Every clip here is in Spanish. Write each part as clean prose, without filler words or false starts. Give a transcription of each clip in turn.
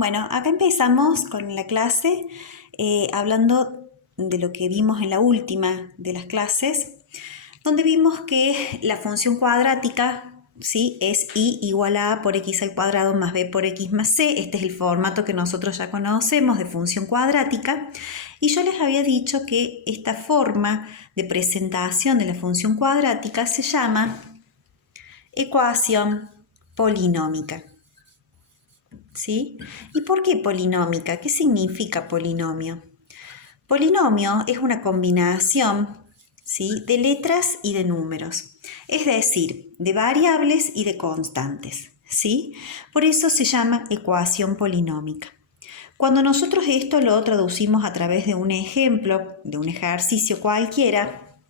Bueno, acá empezamos con la clase hablando de lo que vimos en la última de las clases, donde vimos que la función cuadrática, ¿sí?, es y igual a por x al cuadrado más b por x más c. Este es el formato que nosotros ya conocemos de función cuadrática. Y yo les había dicho que esta forma de presentación de la función cuadrática se llama ecuación polinómica. ¿Sí? ¿Y por qué polinómica? ¿Qué significa polinomio? Polinomio es una combinación, ¿sí?, de letras y de números, es decir, de variables y de constantes, ¿sí? Por eso se llama ecuación polinómica. Cuando nosotros esto lo traducimos a través de un ejemplo, de un ejercicio cualquiera,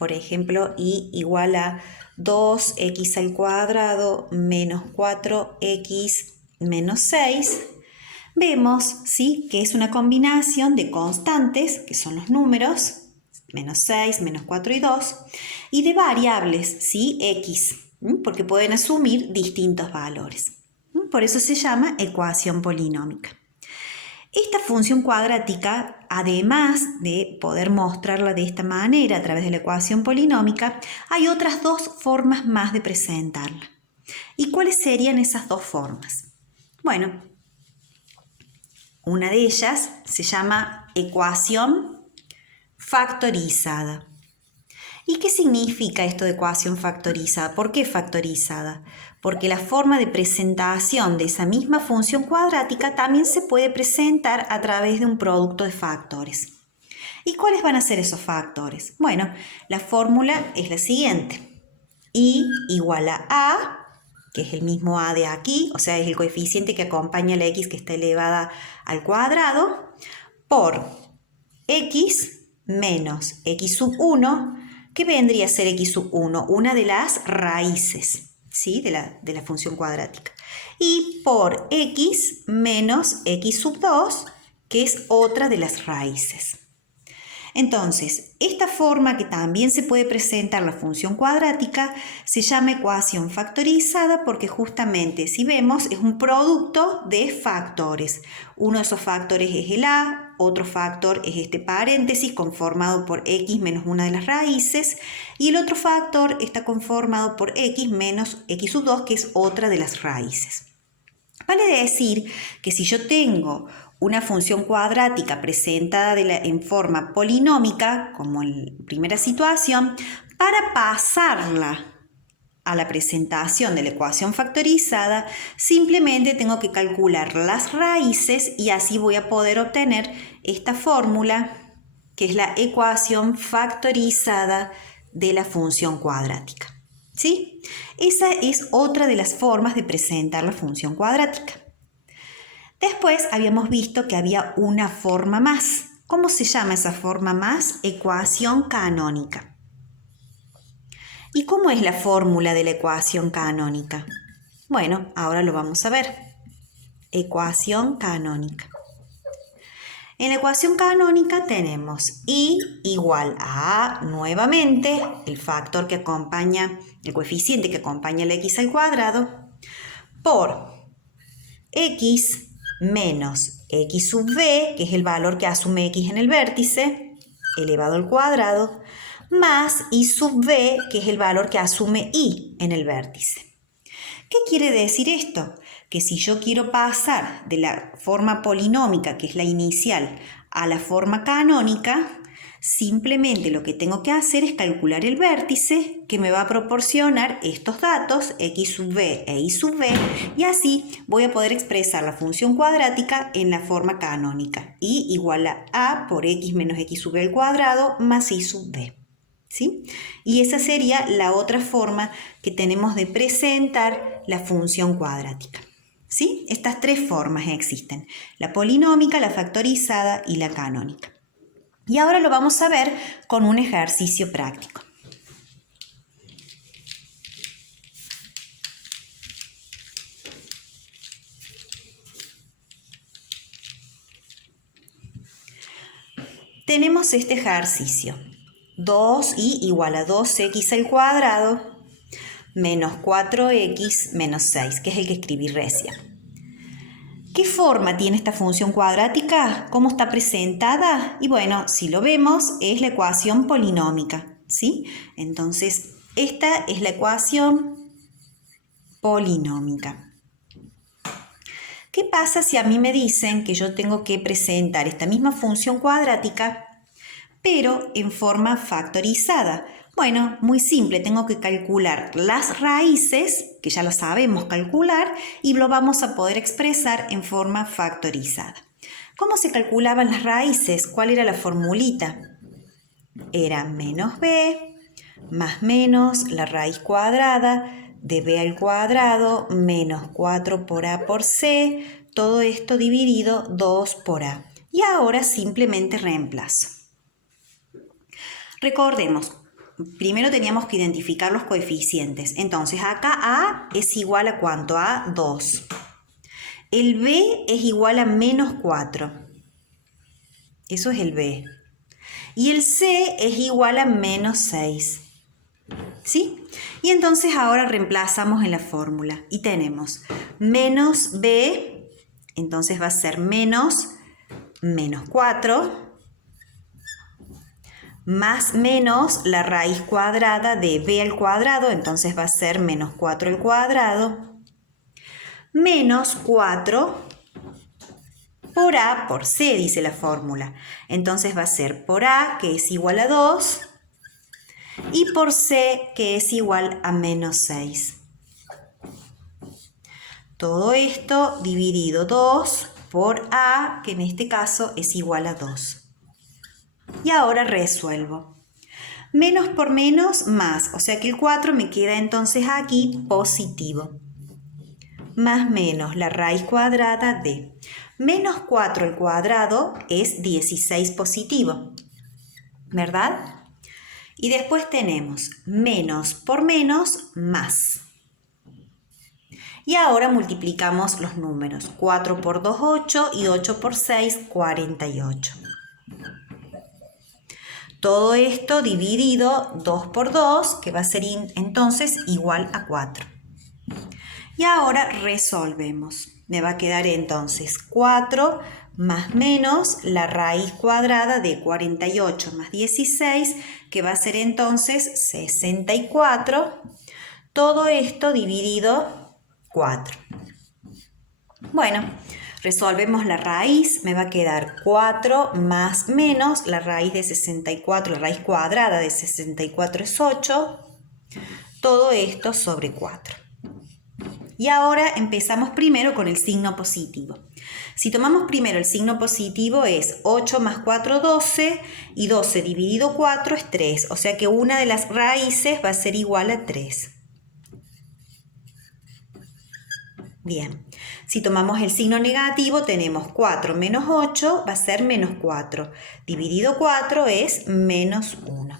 por ejemplo, y igual a 2x al cuadrado menos 4x menos 6, vemos, ¿sí?, que es una combinación de constantes, que son los números, menos 6, menos 4 y 2, y de variables, ¿sí?, x, porque pueden asumir distintos valores. Por eso se llama ecuación polinómica. Esta función cuadrática, además de poder mostrarla de esta manera a través de la ecuación polinómica, hay otras dos formas más de presentarla. ¿Y cuáles serían esas dos formas? Bueno, una de ellas se llama ecuación factorizada. ¿Y qué significa esto de ecuación factorizada? ¿Por qué factorizada? Porque la forma de presentación de esa misma función cuadrática también se puede presentar a través de un producto de factores. ¿Y cuáles van a ser esos factores? Bueno, la fórmula es la siguiente. Y igual a, que es el mismo a de aquí, o sea, es el coeficiente que acompaña la x que está elevada al cuadrado, por x menos x sub 1, que vendría a ser x sub 1, una de las raíces, ¿sí?, de la función cuadrática. Y por x menos x sub 2, que es otra de las raíces. Entonces, esta forma que también se puede presentar la función cuadrática se llama ecuación factorizada porque justamente, si vemos, es un producto de factores. Uno de esos factores es el a, otro factor es este paréntesis conformado por x menos una de las raíces y el otro factor está conformado por x menos x sub 2, que es otra de las raíces. Vale decir que si yo tengo una función cuadrática presentada en forma polinómica, como en primera situación, para pasarla a la presentación de la ecuación factorizada, simplemente tengo que calcular las raíces y así voy a poder obtener esta fórmula, que es la ecuación factorizada de la función cuadrática. ¿Sí? Esa es otra de las formas de presentar la función cuadrática. Después habíamos visto que había una forma más. ¿Cómo se llama esa forma más? Ecuación canónica. ¿Y cómo es la fórmula de la ecuación canónica? Bueno, ahora lo vamos a ver. Ecuación canónica. En la ecuación canónica tenemos y igual a, nuevamente, el factor que acompaña, el coeficiente que acompaña la x al cuadrado, por x menos x sub b, que es el valor que asume x en el vértice, elevado al cuadrado, más y sub b, que es el valor que asume y en el vértice. ¿Qué quiere decir esto? Que si yo quiero pasar de la forma polinómica, que es la inicial, a la forma canónica, simplemente lo que tengo que hacer es calcular el vértice que me va a proporcionar estos datos, x sub b e y sub b, y así voy a poder expresar la función cuadrática en la forma canónica. Y igual a por x menos x sub b al cuadrado más y sub b. ¿Sí? Y esa sería la otra forma que tenemos de presentar la función cuadrática. ¿Sí? Estas tres formas existen: la polinómica, la factorizada y la canónica. Y ahora lo vamos a ver con un ejercicio práctico. Tenemos este ejercicio. 2y igual a 2x al cuadrado menos 4x menos 6, que es el que escribí recién. ¿Qué forma tiene esta función cuadrática? ¿Cómo está presentada? Y bueno, si lo vemos, es la ecuación polinómica, ¿sí? Entonces, esta es la ecuación polinómica. ¿Qué pasa si a mí me dicen que yo tengo que presentar esta misma función cuadrática, pero en forma factorizada? Bueno, muy simple, tengo que calcular las raíces, que ya lo sabemos calcular, y lo vamos a poder expresar en forma factorizada. ¿Cómo se calculaban las raíces? ¿Cuál era la formulita? Era menos b más menos la raíz cuadrada de b al cuadrado menos 4 por a por c, todo esto dividido 2 por a. Y ahora simplemente reemplazo. Recordemos, primero teníamos que identificar los coeficientes. Entonces acá a es igual a ¿cuánto? A 2. El b es igual a menos 4. Eso es el b. Y el c es igual a menos 6. ¿Sí? Y entonces ahora reemplazamos en la fórmula y tenemos menos b, entonces va a ser menos 4 más menos la raíz cuadrada de b al cuadrado, entonces va a ser menos 4 al cuadrado, menos 4 por a por c, dice la fórmula. Entonces va a ser por a, que es igual a 2, y por c, que es igual a menos 6. Todo esto dividido 2 por a, que en este caso es igual a 2. Y ahora resuelvo. Menos por menos, más. O sea que el 4 me queda entonces aquí positivo. Más menos la raíz cuadrada de menos 4 al cuadrado es 16 positivo, ¿verdad? Y después tenemos menos por menos, más. Y ahora multiplicamos los números. 4 por 2, 8 y 8 por 6, 48. Todo esto dividido 2 por 2, que va a ser entonces igual a 4. Y ahora resolvemos. Me va a quedar entonces 4 más menos la raíz cuadrada de 48 más 16, que va a ser entonces 64. Todo esto dividido 4. Bueno, resolvemos la raíz. Me va a quedar 4 más menos la raíz de 64, la raíz cuadrada de 64 es 8. Todo esto sobre 4. Y ahora empezamos primero con el signo positivo. Si tomamos primero el signo positivo es 8 más 4, 12, y 12 dividido 4 es 3. O sea que una de las raíces va a ser igual a 3. Bien, si tomamos el signo negativo tenemos 4 menos 8 va a ser menos 4. Dividido 4 es menos 1.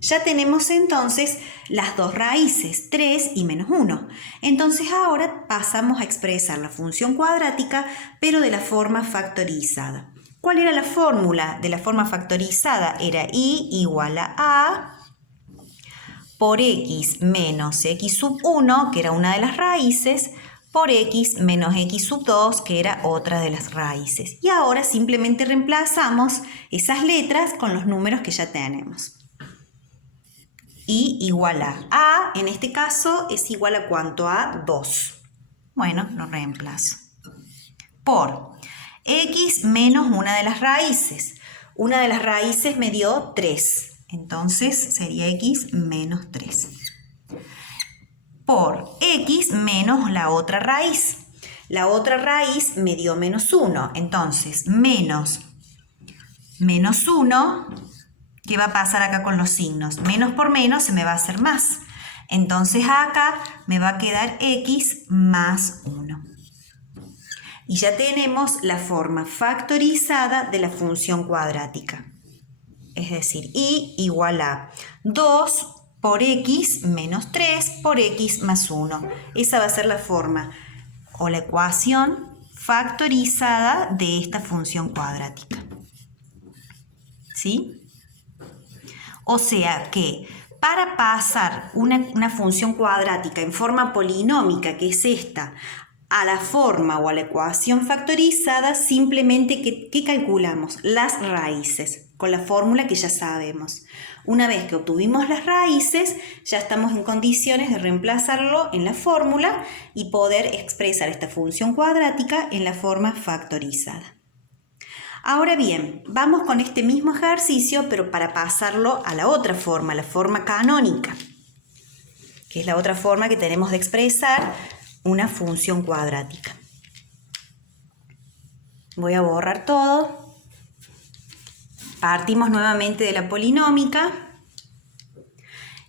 Ya tenemos entonces las dos raíces, 3 y menos 1. Entonces ahora pasamos a expresar la función cuadrática, pero de la forma factorizada. ¿Cuál era la fórmula de la forma factorizada? Era y igual a por x menos x sub 1, que era una de las raíces, por x menos x sub 2, que era otra de las raíces. Y ahora simplemente reemplazamos esas letras con los números que ya tenemos. Y igual a en este caso es igual a ¿cuánto? A 2. Bueno, lo reemplazo. Por x menos una de las raíces. Una de las raíces me dio 3. Entonces sería x menos 3. Por x menos la otra raíz. La otra raíz me dio menos 1. Entonces, menos 1, ¿qué va a pasar acá con los signos? Menos por menos se me va a hacer más. Entonces acá me va a quedar x más 1. Y ya tenemos la forma factorizada de la función cuadrática. Es decir, y igual a 2 por x menos 3 por x más 1. Esa va a ser la forma o la ecuación factorizada de esta función cuadrática. ¿Sí? O sea que para pasar una función cuadrática en forma polinómica, que es esta, a la forma o a la ecuación factorizada, simplemente ¿qué calculamos? Las raíces, con la fórmula que ya sabemos. Una vez que obtuvimos las raíces, ya estamos en condiciones de reemplazarlo en la fórmula y poder expresar esta función cuadrática en la forma factorizada. Ahora bien, vamos con este mismo ejercicio, pero para pasarlo a la otra forma, la forma canónica, que es la otra forma que tenemos de expresar una función cuadrática. Voy a borrar todo. Partimos nuevamente de la polinómica.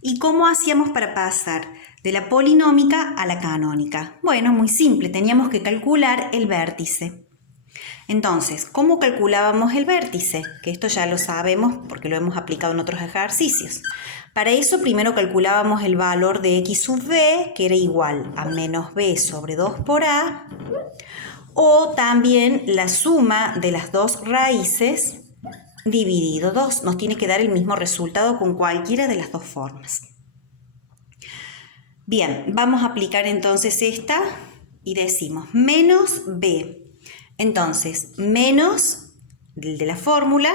¿Y cómo hacíamos para pasar de la polinómica a la canónica? Bueno, muy simple, teníamos que calcular el vértice. Entonces, ¿cómo calculábamos el vértice? Que esto ya lo sabemos porque lo hemos aplicado en otros ejercicios. Para eso primero calculábamos el valor de x sub b, que era igual a menos b sobre 2 por a, o también la suma de las dos raíces dividido 2. Nos tiene que dar el mismo resultado con cualquiera de las dos formas. Bien, vamos a aplicar entonces esta y decimos menos b. Entonces, menos de la fórmula,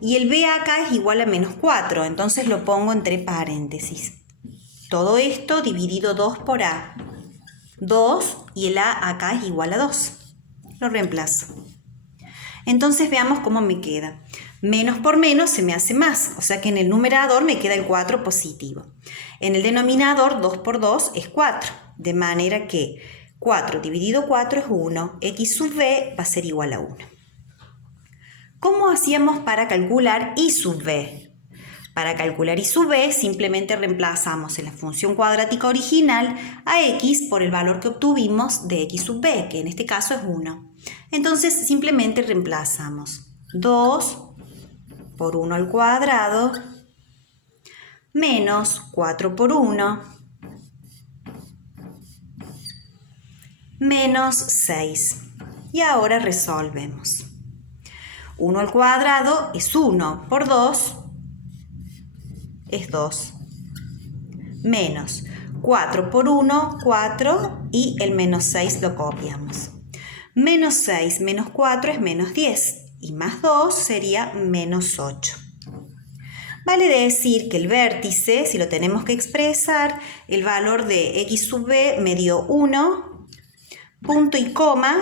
y el b acá es igual a menos 4, entonces lo pongo entre paréntesis. Todo esto dividido 2 por a. 2 y el a acá es igual a 2. Lo reemplazo. Entonces veamos cómo me queda. Menos por menos se me hace más, o sea que en el numerador me queda el 4 positivo. En el denominador 2 por 2 es 4, de manera que 4 dividido 4 es 1, x sub b va a ser igual a 1. ¿Cómo hacíamos para calcular y sub b? Para calcular y sub b simplemente reemplazamos en la función cuadrática original a x por el valor que obtuvimos de x sub b, que en este caso es 1. Entonces simplemente reemplazamos 2 por 1 al cuadrado menos 4 por 1 menos 6. Y ahora resolvemos. 1 al cuadrado es 1 por 2 es 2. Menos 4 por 1, 4, y el menos 6 lo copiamos. Menos 6 menos 4 es menos 10. Y más 2 sería menos 8. Vale decir que el vértice, si lo tenemos que expresar, el valor de x sub b me dio 1, punto y coma,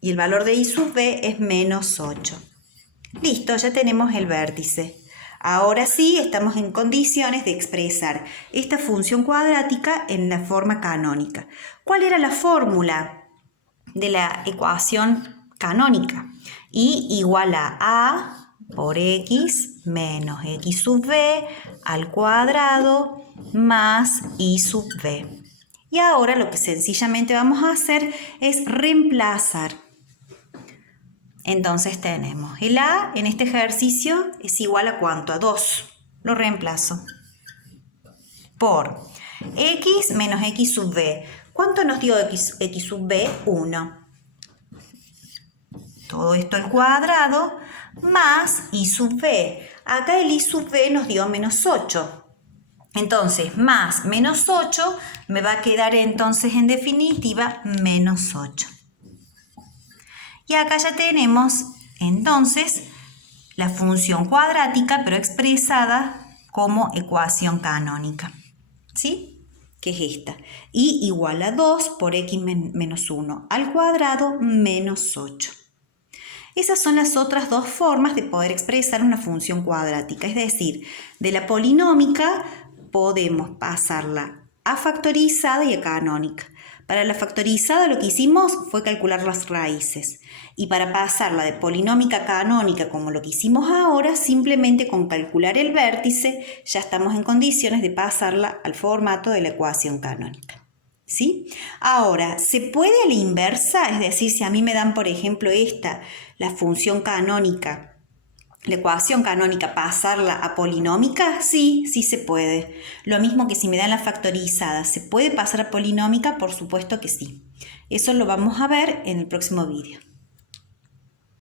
y el valor de y sub b es menos 8. Listo, ya tenemos el vértice. Ahora sí estamos en condiciones de expresar esta función cuadrática en la forma canónica. ¿Cuál era la fórmula de la ecuación canónica? Y igual a a por x menos x sub b al cuadrado más y sub b. Y ahora lo que sencillamente vamos a hacer es reemplazar. Entonces tenemos el a en este ejercicio es igual a ¿cuánto? A 2. Lo reemplazo por x menos x sub b. ¿Cuánto nos dio x sub b? 1. Todo esto al cuadrado más y sub b. Acá el y sub b nos dio menos 8. Entonces, más menos 8 me va a quedar entonces en definitiva menos 8. Y acá ya tenemos entonces la función cuadrática, pero expresada como ecuación canónica. ¿Sí? Que es esta. Y igual a 2 por x menos 1 al cuadrado menos 8. Esas son las otras dos formas de poder expresar una función cuadrática. Es decir, de la polinómica podemos pasarla a factorizada y a canónica. Para la factorizada lo que hicimos fue calcular las raíces. Y para pasarla de polinómica a canónica, como lo que hicimos ahora, simplemente con calcular el vértice ya estamos en condiciones de pasarla al formato de la ecuación canónica. ¿Sí? Ahora, ¿se puede a la inversa? Es decir, si a mí me dan, por ejemplo, la función canónica, la ecuación canónica, pasarla a polinómica, sí se puede. Lo mismo que si me dan la factorizada, ¿se puede pasar a polinómica? Por supuesto que sí. Eso lo vamos a ver en el próximo vídeo.